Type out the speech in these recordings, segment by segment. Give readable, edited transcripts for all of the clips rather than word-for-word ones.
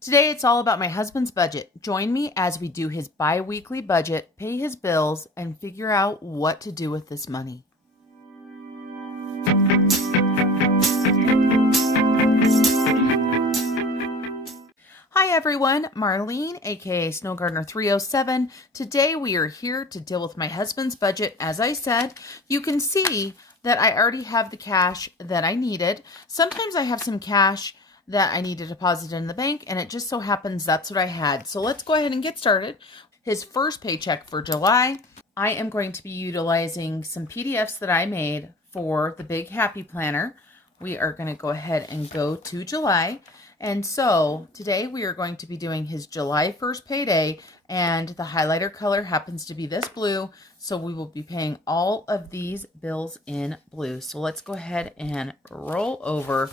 Today it's all about my husband's budget. Join me as we do his bi-weekly budget, pay his bills, and figure out what to do with this money. Hi everyone, Marlene, aka Snow Gardener 307. Today we are here to deal with my husband's budget. As I said, you can see that I already have the cash that I needed. Sometimes I have some cash that I need to deposit in the bank, and it just so happens that's what I had. So let's go ahead and get started. His first paycheck for July, I am going to be utilizing some PDFs that I made for the Big Happy Planner. We are going to go ahead and go to July. And so today we are going to be doing his July 1st payday, and the highlighter color happens to be this blue. So we will be paying all of these bills in blue. So let's go ahead and roll over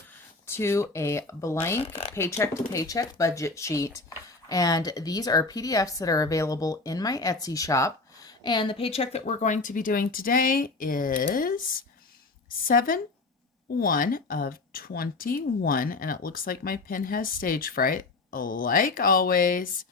to a blank paycheck to paycheck budget sheet. And these are PDFs that are available in my Etsy shop. And the paycheck that we're going to be doing today is 7/1 of 21. And it looks like my pen has stage fright, like always.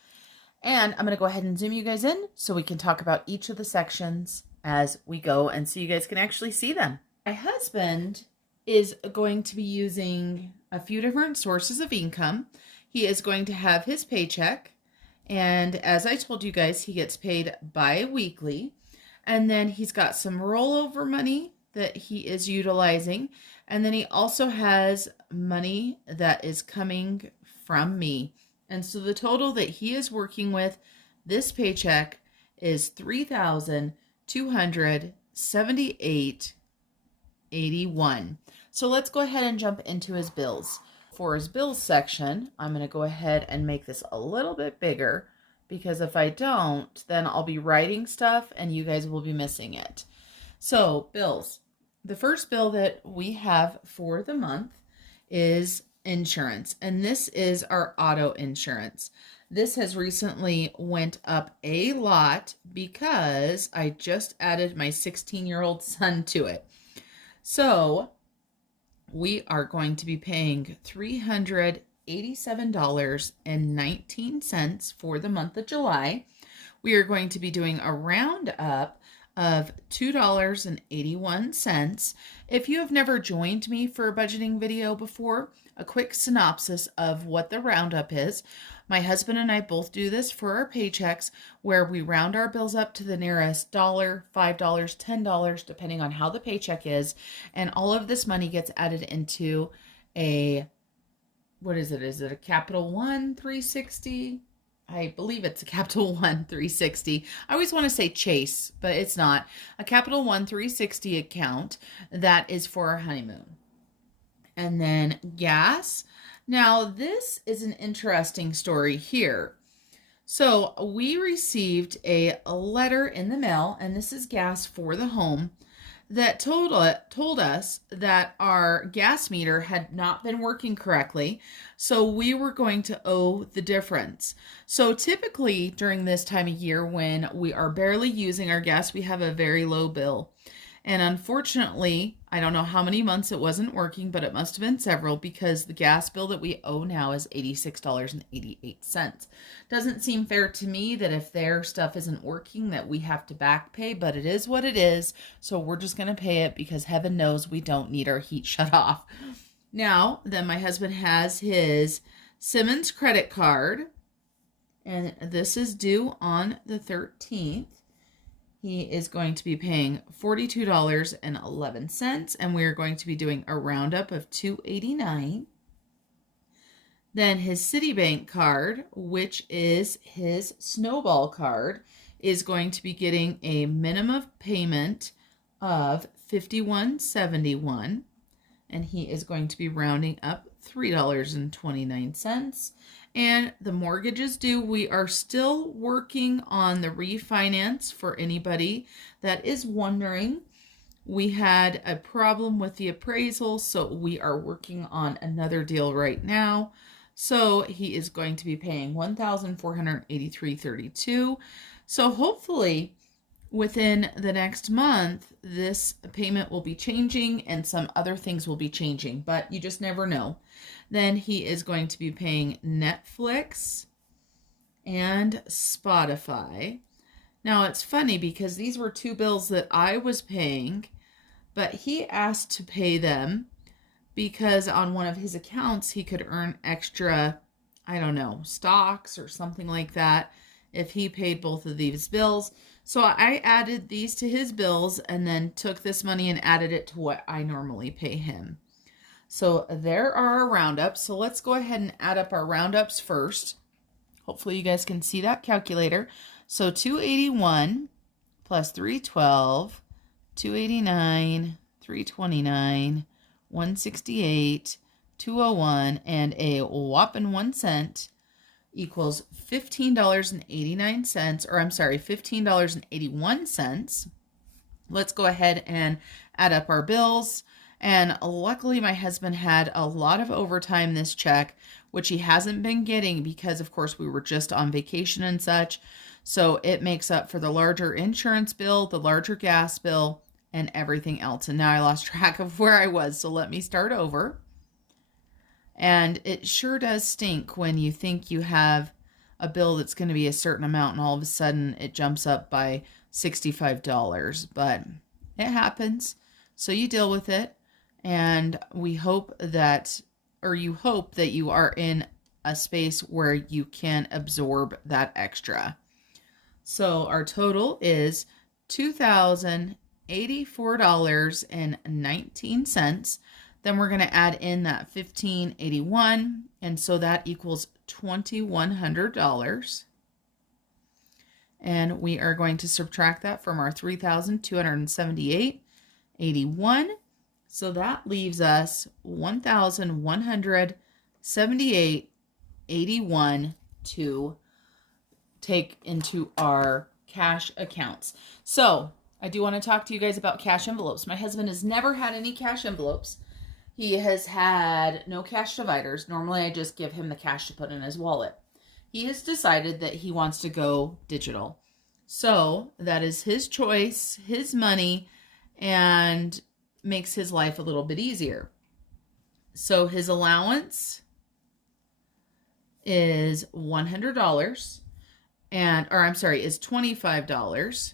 And I'm going to go ahead and zoom you guys in so we can talk about each of the sections as we go, and so you guys can actually see them. My husband is going to be using a few different sources of income. He is going to have his paycheck, and as I told you guys, he gets paid bi-weekly, and then he's got some rollover money that he is utilizing, and then he also has money that is coming from me. And so the total that he is working with this paycheck is $3,278.81. So let's go ahead and jump into his bills. For his bills section, I'm going to go ahead and make this a little bit bigger, because if I don't, then I'll be writing stuff and you guys will be missing it. So bills. The first bill that we have for the month is insurance, and this is our auto insurance. This has recently went up a lot because I just added my 16-year-old son to it. So we are going to be paying $387.19 for the month of July. We are going to be doing a roundup of $2.81. If you have never joined me for a budgeting video before, a quick synopsis of what the roundup is. My husband and I both do this for our paychecks, where we round our bills up to the nearest $1, $5, $10, depending on how the paycheck is. And all of this money gets added into a, what is it? Is it a Capital One 360? I believe it's a Capital One 360. I always want to say Chase, but it's not. A Capital One 360 account that is for our honeymoon. And then gas. Now, this is an interesting story here. So we received a letter in the mail, and this is gas for the home, that told us that our gas meter had not been working correctly, so we were going to owe the difference. So typically during this time of year when we are barely using our gas, we have a very low bill. And unfortunately, I don't know how many months it wasn't working, but it must have been several, because the gas bill that we owe now is $86.88. Doesn't seem fair to me that if their stuff isn't working that we have to back pay, but it is what it is. So we're just going to pay it, because heaven knows we don't need our heat shut off. Now, then my husband has his Simmons credit card, and this is due on the 13th. He is going to be paying $42.11, and we are going to be doing a roundup of $2.89. Then his Citibank card, which is his snowball card, is going to be getting a minimum payment of $51.71, and he is going to be rounding up $3.29. And the mortgage is due. We are still working on the refinance for anybody that is wondering. We had a problem with the appraisal, so we are working on another deal right now. So he is going to be paying $1,483.32. So hopefully within the next month, this payment will be changing and some other things will be changing, but you just never know. Then he is going to be paying Netflix and Spotify. Now it's funny because these were two bills that I was paying, but he asked to pay them because on one of his accounts he could earn extra, I don't know, stocks or something like that if he paid both of these bills. So I added these to his bills and then took this money and added it to what I normally pay him. So there are our roundups. So let's go ahead and add up our roundups first. Hopefully you guys can see that calculator. So 281 plus 312, 289, 329, 168, 201, and a whopping 1 cent equals $15.89, or I'm sorry, $15.81. Let's go ahead and add up our bills. And luckily my husband had a lot of overtime this check, which he hasn't been getting because of course we were just on vacation and such. So it makes up for the larger insurance bill, the larger gas bill, and everything else. And now I lost track of where I was. So let me start over. And it sure does stink when you think you have a bill that's going to be a certain amount and all of a sudden it jumps up by $65. But it happens. So you deal with it. And we hope that, or you hope that you are in a space where you can absorb that extra. So our total is $2,084.19. Then we're going to add in that $1,581, and so that equals $2,100. And we are going to subtract that from our $3,278.81. So that leaves us $1,178.81 to take into our cash accounts. So I do want to talk to you guys about cash envelopes. My husband has never had any cash envelopes. He has had no cash dividers. Normally I just give him the cash to put in his wallet. He has decided that he wants to go digital. So that is his choice, his money, and makes his life a little bit easier. So his allowance is $100 is $25.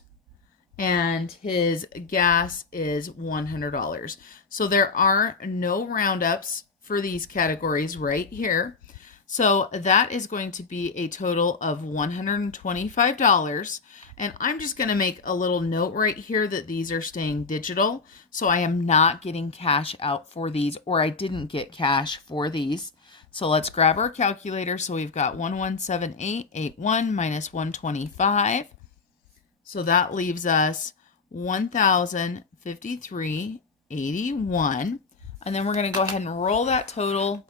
And his gas is $100. So there are no roundups for these categories right here. So that is going to be a total of $125. And I'm just going to make a little note right here that these are staying digital. So I am not getting cash out for these, or I didn't get cash for these. So let's grab our calculator. So we've got 1178.81 minus 125. So that leaves us $1,053.81. And then we're going to go ahead and roll that total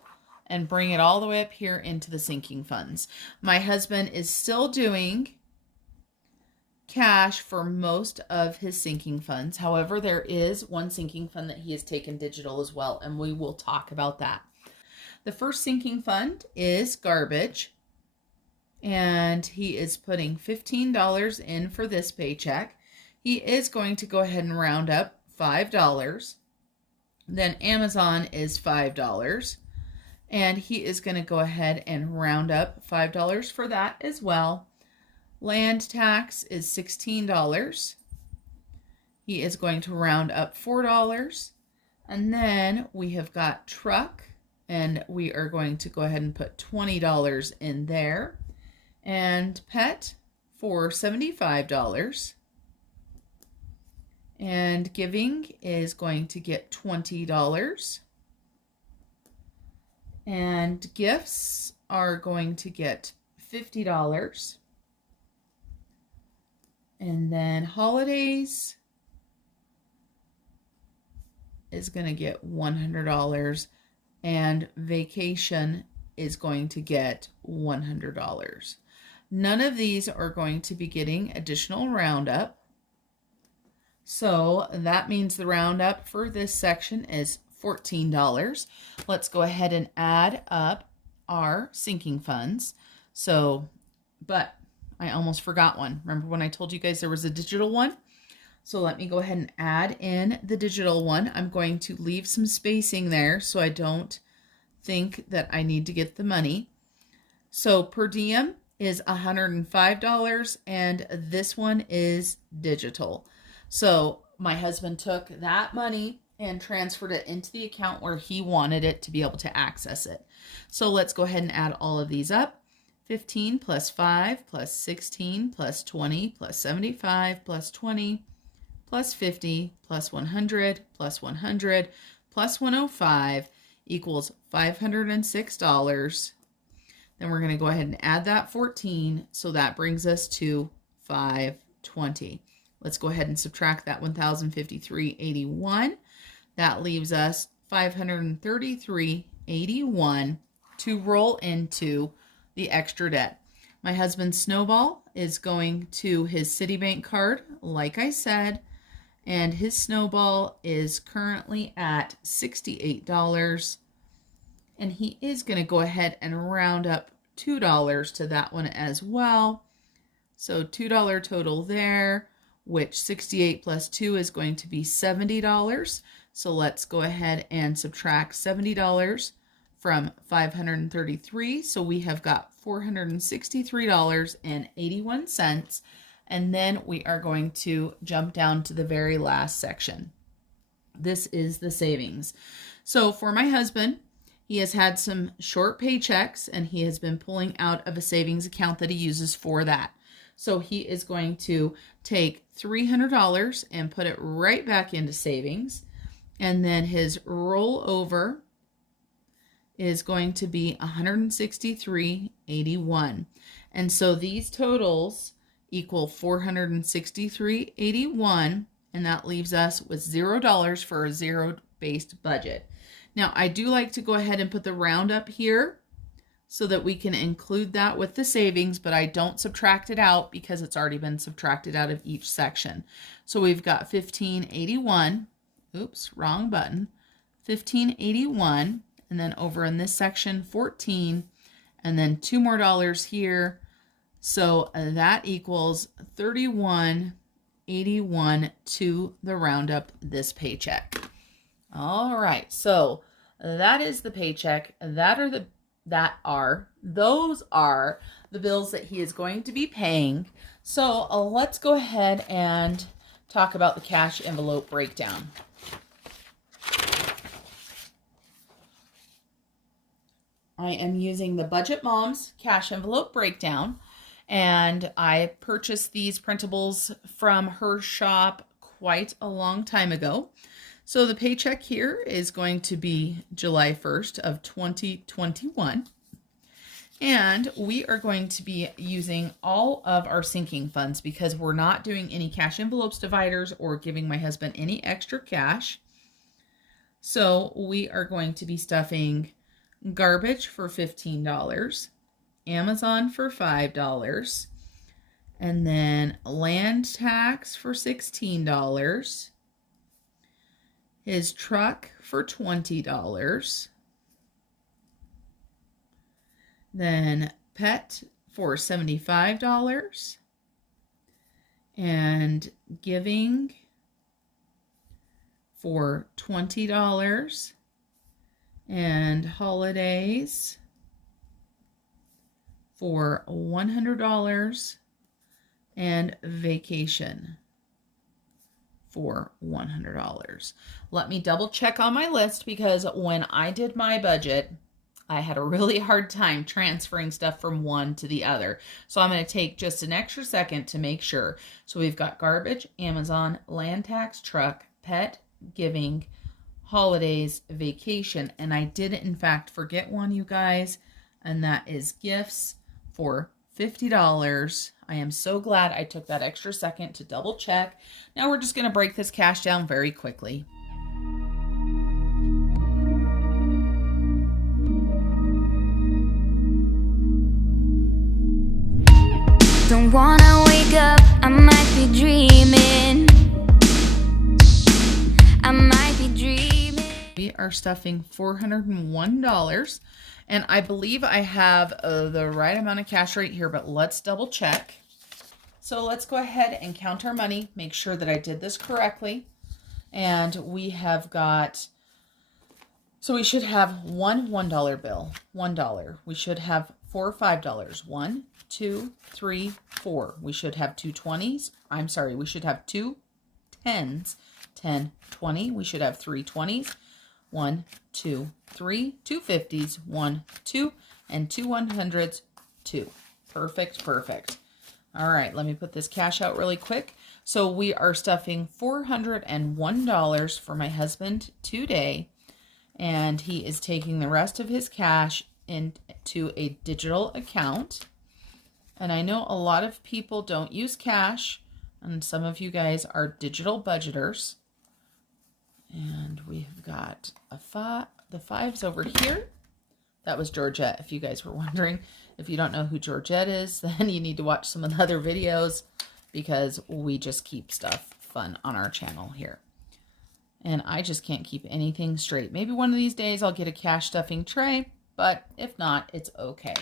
and bring it all the way up here into the sinking funds. My husband is still doing cash for most of his sinking funds. However, there is one sinking fund that he has taken digital as well, and we will talk about that. The first sinking fund is garbage. And he is putting $15 in for this paycheck. He is going to go ahead and round up $5. Then Amazon is $5. And he is going to go ahead and round up $5 for that as well. Land tax is $16. He is going to round up $4. And then we have got truck, and we are going to go ahead and put $20 in there. And pet for $75. And giving is going to get $20. And gifts are going to get $50. And then holidays is going to get $100. And vacation is going to get $100. None of these are going to be getting additional roundup. So that means the roundup for this section is $14. Let's go ahead and add up our sinking funds. So, but I almost forgot one. Remember when I told you guys there was a digital one? So let me go ahead and add in the digital one. I'm going to leave some spacing there so I don't think that I need to get the money. So per diem is $105, and this one is digital. So my husband took that money and transferred it into the account where he wanted it to be able to access it. So let's go ahead and add all of these up. 15 plus 5 plus 16 plus 20 plus 75 plus 20 plus 50 plus 100 plus 100 plus 105 equals $506. Then we're going to go ahead and add that 14. So that brings us to 520. Let's go ahead and subtract that 1,053.81. That leaves us 533.81 to roll into the extra debt. My husband's snowball is going to his Citibank card, like I said, and his snowball is currently at $68. And he is going to go ahead and round up $2 to that one as well. So $2 total there, which 68 plus 2 is going to be $70. So let's go ahead and subtract $70 from 533. So we have got $463.81. And then we are going to jump down to the very last section. This is the savings. So for my husband, he has had some short paychecks and he has been pulling out of a savings account that he uses for that. So he is going to take $300 and put it right back into savings. And then his rollover is going to be $163.81. And so these totals equal $463.81, and that leaves us with $0 for a zero-based budget. Now, I do like to go ahead and put the roundup here so that we can include that with the savings, but I don't subtract it out because it's already been subtracted out of each section. So we've got $15.81. Oops, wrong button. $15.81, and then over in this section, 14, and then $2 more here. So that equals $31.81 to the roundup this paycheck. All right, so that is the paycheck. Those are the bills that he is going to be paying. So let's go ahead and talk about the cash envelope breakdown. I am using the Budget Moms cash envelope breakdown, and I purchased these printables from her shop quite a long time ago. So the paycheck here is going to be July 1st of 2021. And we are going to be using all of our sinking funds because we're not doing any cash envelopes dividers or giving my husband any extra cash. So we are going to be stuffing garbage for $15, Amazon for $5, and then land tax for $16, his truck for $20, then pet for $75, and giving for $20, and holidays for $100, and vacation for $100. Let me double check on my list because when I did my budget, I had a really hard time transferring stuff from one to the other. So I'm going to take just an extra second to make sure. So we've got garbage, Amazon, land tax, truck, pet, giving, holidays, vacation, and I did in fact forget one, you guys, and that is gifts for $50. I am so glad I took that extra second to double check. Now we're just going to break this cash down very quickly. Don't wanna wake up, I might be dreaming. I might be dreaming. We are stuffing $401, and I believe I have the right amount of cash right here, but let's double check. So let's go ahead and count our money, make sure that I did this correctly. And we have got So we should have one $1 bill, $1. We should have four $5. 1, 2, 3, 4. We should have two 20s. I'm sorry, we should have two 10s. 10, 20. We should have three 20s. 1, 2, 3, two 50s, 1, 2, and two 100s, 2. Perfect, perfect. All right, let me put this cash out really quick. So we are stuffing $401 for my husband today, and he is taking the rest of his cash into a digital account. And I know a lot of people don't use cash, and some of you guys are digital budgeters. And we've got the 5s over here. That was Georgette, if you guys were wondering. If you don't know who Georgette is, then you need to watch some of the other videos, because we just keep stuff fun on our channel here. And I just can't keep anything straight. Maybe one of these days I'll get a cash stuffing tray, but if not, it's okay.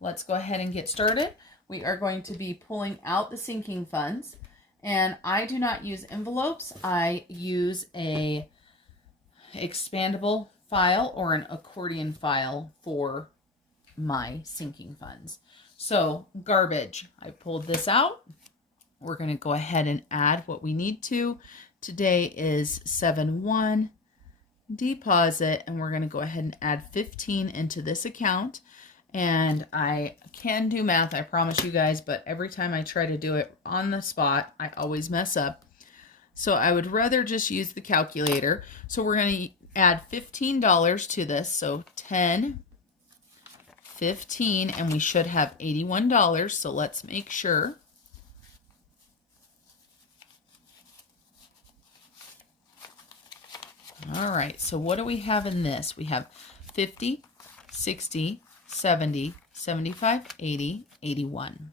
Let's go ahead and get started. We are going to be pulling out the sinking funds. And I do not use envelopes. I use a expandable file or an accordion file for my sinking funds. So garbage, I pulled this out. We're going to go ahead and add what we need to. Today is 7/1 deposit, and we're going to go ahead and add 15 into this account. And I can do math, I promise you guys, but every time I try to do it on the spot, I always mess up. So I would rather just use the calculator. So we're going to add $15 to this. So 10, 15, and we should have $81. So let's make sure. All right, so what do we have in this? We have 50, 60, 70, 75, 80, 81.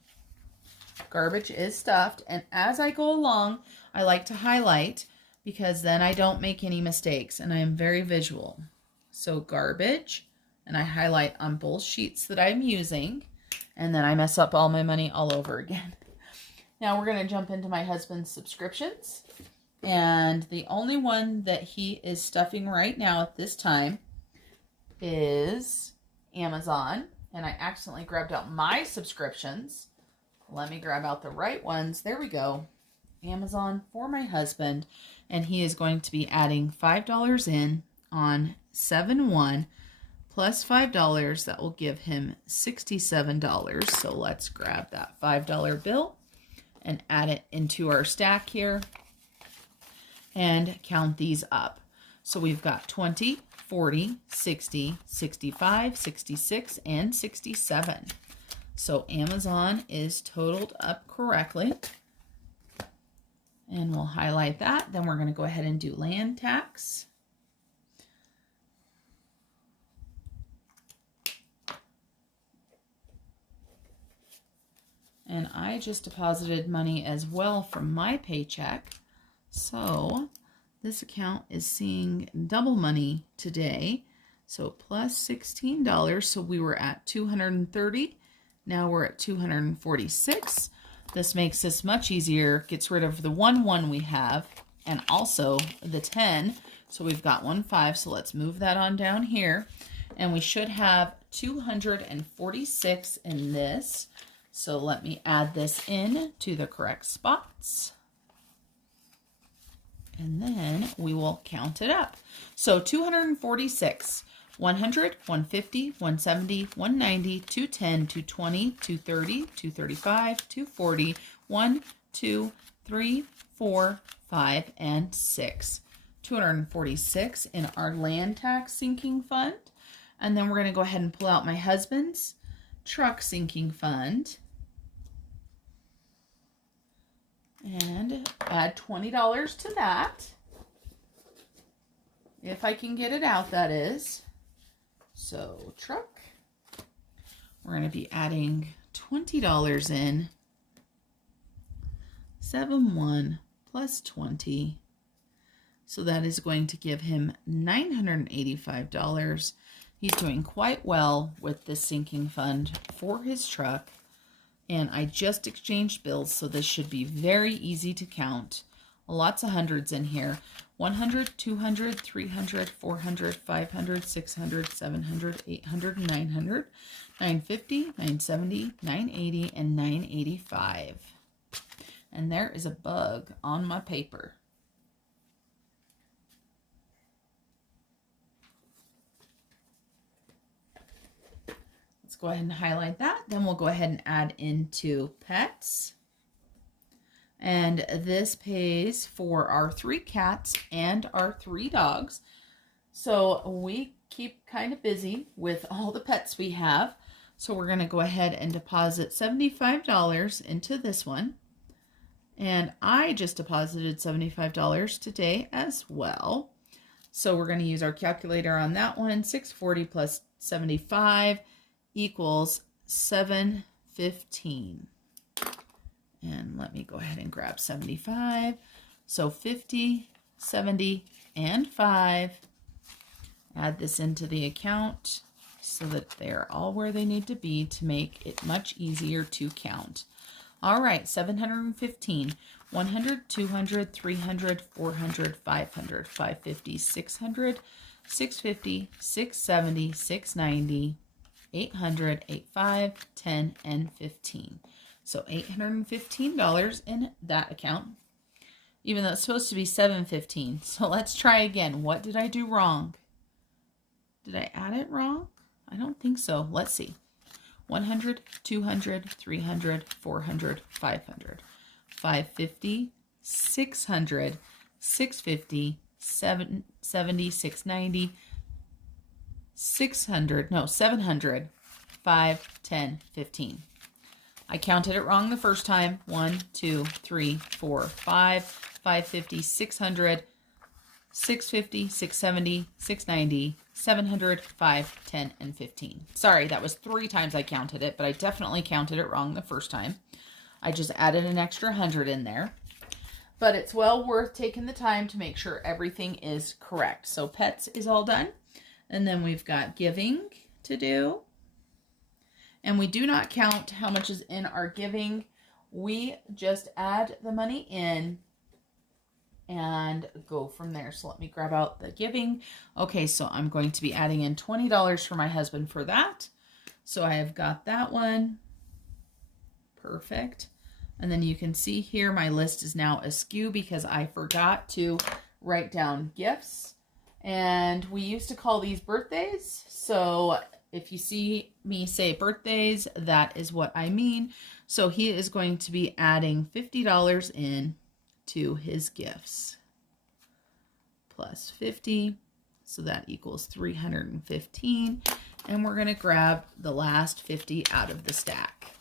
Garbage is stuffed, and as I go along, I like to highlight, because then I don't make any mistakes, and I am very visual. So garbage, and I highlight on both sheets that I'm using, and then I mess up all my money all over again. Now we're going to jump into my husband's subscriptions, and the only one that he is stuffing right now at this time is Amazon. And I accidentally grabbed out my subscriptions. Let me grab out the right ones. There we go. Amazon for my husband. And he is going to be adding $5 in on 7/1 plus $5. That will give him $67. So let's grab that $5 bill and add it into our stack here and count these up. So we've got 20, 40, 60, 65, 66, and 67. So Amazon is totaled up correctly. And we'll highlight that. Then we're going to go ahead and do land tax. And I just deposited money as well from my paycheck. So this account is seeing double money today. So plus $16. So we were at $230. Now we're at $246. This makes this much easier. Gets rid of the 1 we have, and also the 10. So we've got 1 5. So let's move that on down here. And we should have 246 in this. So let me add this in to the correct spots. And then we will count it up. So 246, 100, 150, 170, 190, 210, 220, 230, 235, 240, 1, 2, 3, 4, 5, and 6. 246 in our land tax sinking fund. And then we're going to go ahead and pull out my husband's truck sinking fund. And add $20 to that. If I can get it out, that is. So, truck. We're going to be adding $20 in. 7/1 plus 20. So that is going to give him $985. He's doing quite well with this sinking fund for his truck. And I just exchanged bills, so this should be very easy to count. Lots of hundreds in here. 100, 200, 300, 400, 500, 600, 700, 800, 900, 950, 970, 980, and 985. And there is a bug on my paper. Let's go ahead and highlight that. Then we'll go ahead and add into pets. And this pays for our 3 cats and our 3 dogs. So we keep kind of busy with all the pets we have. So we're going to go ahead and deposit $75 into this one. And I just deposited $75 today as well. So we're going to use our calculator on that one. 640 plus 75 equals $715. And let me go ahead and grab 75. So 50, 70, and 5. Add this into the account so that they're all where they need to be to make it much easier to count. All right, 715, 100, 200, 300, 400, 500, 550, 600, 650, 670, 690, 800, 85, 10, and 15. So $815 in that account, even though it's supposed to be $715. So let's try again. What did I do wrong? Did I add it wrong? I don't think so. Let's see. 100, 200, 300, 400, 500, 550, 600, 650, 770, 690, 600, no, 700, 5, 10, 15. I counted it wrong the first time. 1, 2, 3, 4, 5, 550, 600, 650, 670, 690, 700, 5, 10, and 15. Sorry, that was 3 times I counted it, but I definitely counted it wrong the first time. I just added an extra 100 in there. But it's well worth taking the time to make sure everything is correct. So pets is all done. And then we've got giving to do. And we do not count how much is in our giving. We just add the money in and go from there. So let me grab out the giving. Okay, so I'm going to be adding in $20 for my husband for that. So I have got that one. Perfect. And then you can see here my list is now askew because I forgot to write down gifts. And we used to call these birthdays. So if you see me say birthdays, that is what I mean. So he is going to be adding $50 in to his gifts. Plus 50, so that equals 315. And we're going to grab the last 50 out of the stack.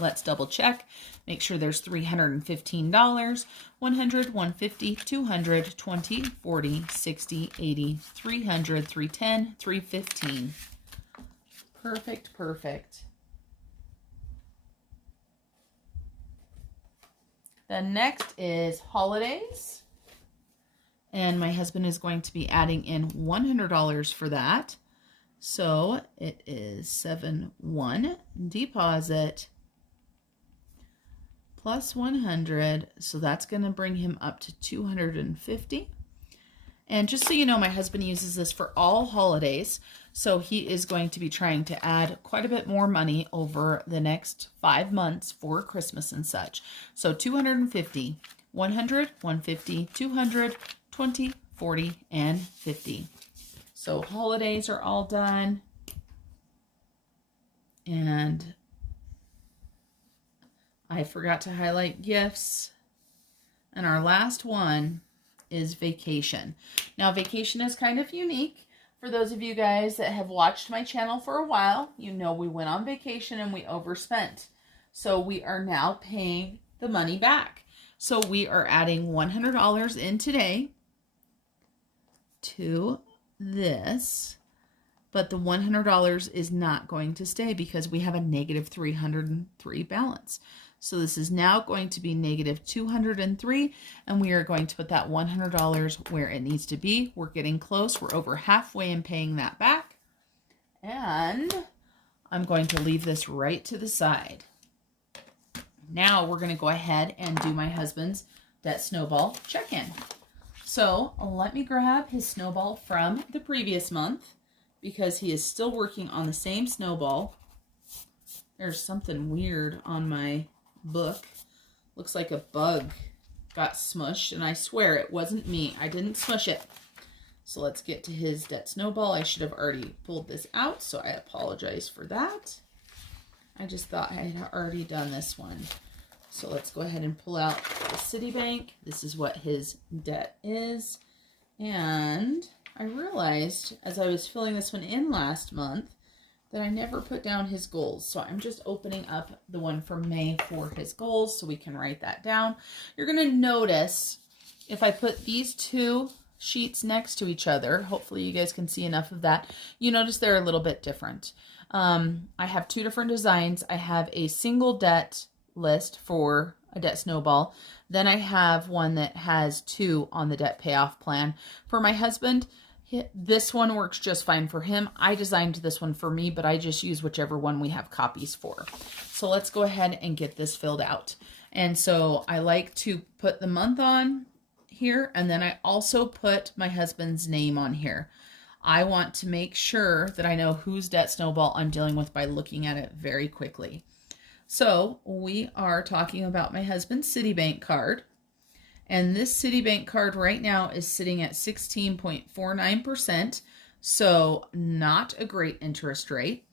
Let's double check. Make sure there's $315, 100, 150, 200, 20, 40, 60, 80, 300, 310, 315. Perfect, perfect. The next is holidays. And my husband is going to be adding in $100 for that. So it is 7-1 deposit plus 100. So that's going to bring him up to 250. And just so you know, my husband uses this for all holidays. So he is going to be trying to add quite a bit more money over the next 5 months for Christmas and such. So 250, 100, 150, 200, 20, 40, and 50. So holidays are all done. And I forgot to highlight gifts. And our last one is vacation. Now, vacation is kind of unique. For those of you guys that have watched my channel for a while, you know we went on vacation and we overspent. So we are now paying the money back. So we are adding $100 in today to this. But the $100 is not going to stay because we have a negative 303 balance. So this is now going to be negative 203, and we are going to put that $100 where it needs to be. We're getting close. We're over halfway in paying that back. And I'm going to leave this right to the side. Now we're going to go ahead and do my husband's debt snowball check-in. So let me grab his snowball from the previous month because he is still working on the same snowball. There's something weird on my book. Looks like a bug got smushed, and I swear it wasn't me. I didn't smush it. So let's get to his debt snowball. I should have already pulled this out, so I apologize for that. I just thought I had already done this one. So let's go ahead and pull out the Citibank. This is what his debt is. And I realized as I was filling this one in last month that I never put down his goals. So I'm just opening up the one for May for his goals so we can write that down. You're going to notice if I put these two sheets next to each other, hopefully you guys can see enough of that, you notice they're a little bit different. I have two different designs. I have a single debt list for a debt snowball. Then I have one that has two on the debt payoff plan. For my husband, this one works just fine for him. I designed this one for me, but I just use whichever one we have copies for. So let's go ahead and get this filled out. And so I like to put the month on here, and then I also put my husband's name on here. I want to make sure that I know whose debt snowball I'm dealing with by looking at it very quickly. So we are talking about my husband's Citibank card. And this Citibank card right now is sitting at 16.49%. So not a great interest rate.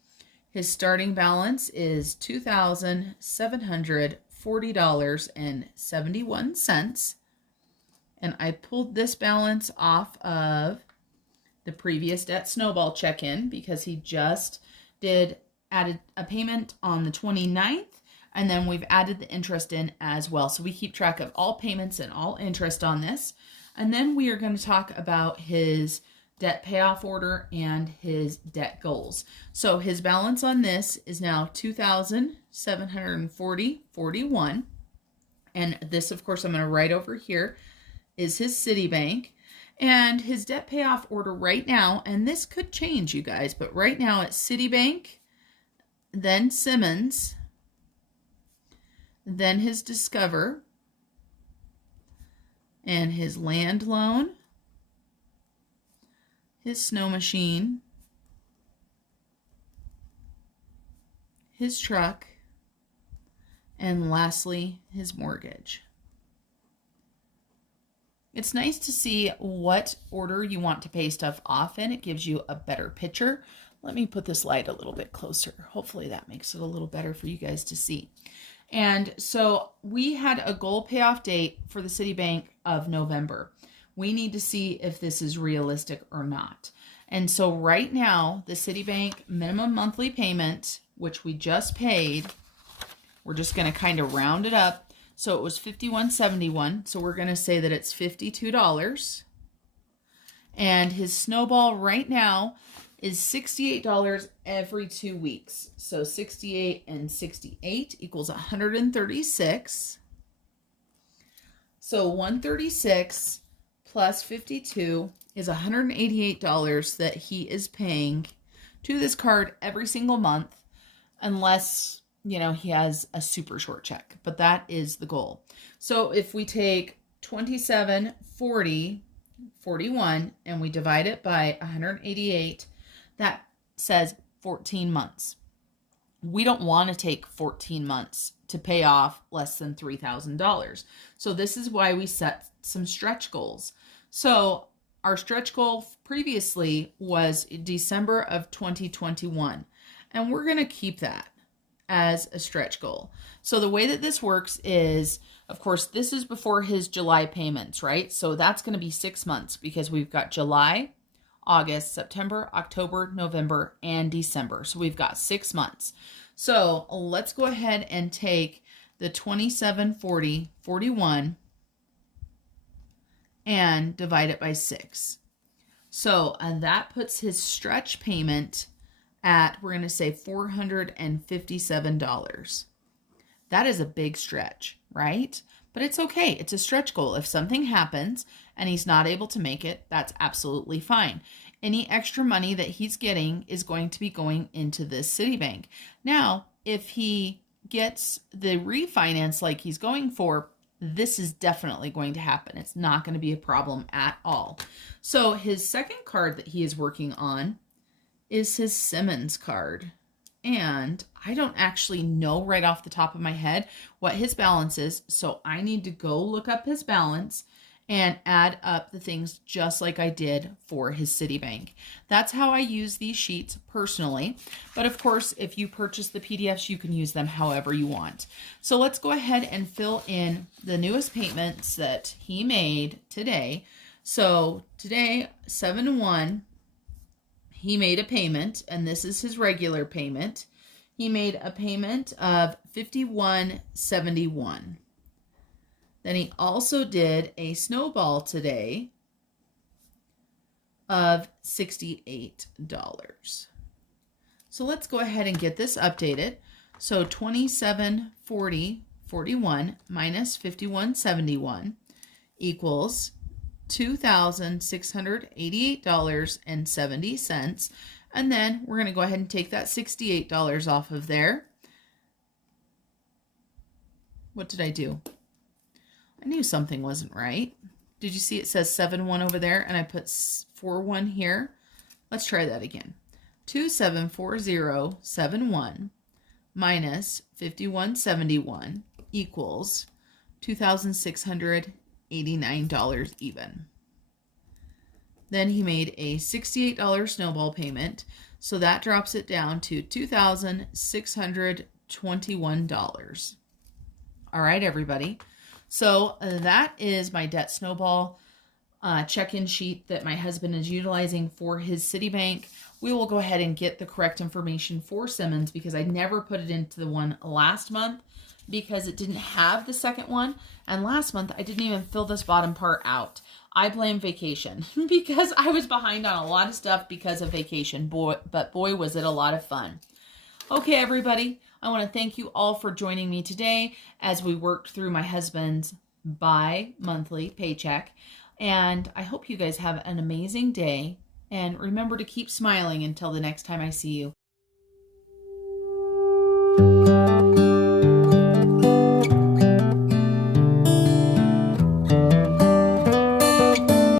His starting balance is $2,740.71. And I pulled this balance off of the previous debt snowball check-in because he just added a payment on the 29th, and then we've added the interest in as well. So we keep track of all payments and all interest on this. And then we are going to talk about his debt payoff order and his debt goals. So his balance on this is now $2,740.41. And this, of course, I'm going to write over here, is his Citibank. And his debt payoff order right now, and this could change, you guys, but right now it's Citibank, then Simmons, then his Discover, and his land loan, his snow machine, his truck, and lastly, his mortgage. It's nice to see what order you want to pay stuff off in. It gives you a better picture. Let me put this light a little bit closer. Hopefully that makes it a little better for you guys to see. And so we had a goal payoff date for the Citibank of November. We need to see if this is realistic or not. And so right now, the Citibank minimum monthly payment, which we just paid, we're just going to kind of round it up. So it was $51.71. So we're going to say that it's $52. And his snowball right now is $68 every 2 weeks. So 68 and 68 equals 136. So 136 plus 52 is $188 that he is paying to this card every single month, unless, you know, he has a super short check, but that is the goal. So if we take 2740.41 and we divide it by 188, that says 14 months. We don't want to take 14 months to pay off less than $3,000. So this is why we set some stretch goals. So our stretch goal previously was December of 2021, and we're going to keep that as a stretch goal. So the way that this works is, of course, this is before his July payments, right? So that's going to be 6 months because we've got July, August, September, October, November, and December. So we've got 6 months. So let's go ahead and take the 2740.41 and divide it by 6. So that puts his stretch payment at, we're going to say $457. That is a big stretch, right? But it's okay. It's a stretch goal. If something happens and he's not able to make it, that's absolutely fine. Any extra money that he's getting is going to be going into this Citibank. Now, if he gets the refinance like he's going for, this is definitely going to happen. It's not going to be a problem at all. So his second card that he is working on is his Simmons card. And I don't actually know right off the top of my head what his balance is. So I need to go look up his balance and add up the things just like I did for his Citibank. That's how I use these sheets personally. But of course, if you purchase the PDFs, you can use them however you want. So let's go ahead and fill in the newest payments that he made today. So today, 7/1, he made a payment, and this is his regular payment. He made a payment of $51.71. Then he also did a snowball today of $68. So let's go ahead and get this updated. So $27.40.41 minus $51.71 equals $2,688.70. And then we're going to go ahead and take that $68 off of there. What did I do? I knew something wasn't right. Did you see it says 7/1 over there and I put 4/1 here? Let's try that again. 274071 minus 5171 equals $2,689 even. Then he made a $68 snowball payment, so that drops it down to $2,621. All right, everybody. So that is my debt snowball check-in sheet that my husband is utilizing for his Citibank. We will go ahead and get the correct information for Simmons because I never put it into the one last month because it didn't have the second one. And last month, I didn't even fill this bottom part out. I blame vacation because I was behind on a lot of stuff because of vacation. But boy, was it a lot of fun. Okay, everybody, I want to thank you all for joining me today as we worked through my husband's bi-monthly paycheck. And I hope you guys have an amazing day. And remember to keep smiling until the next time I see you.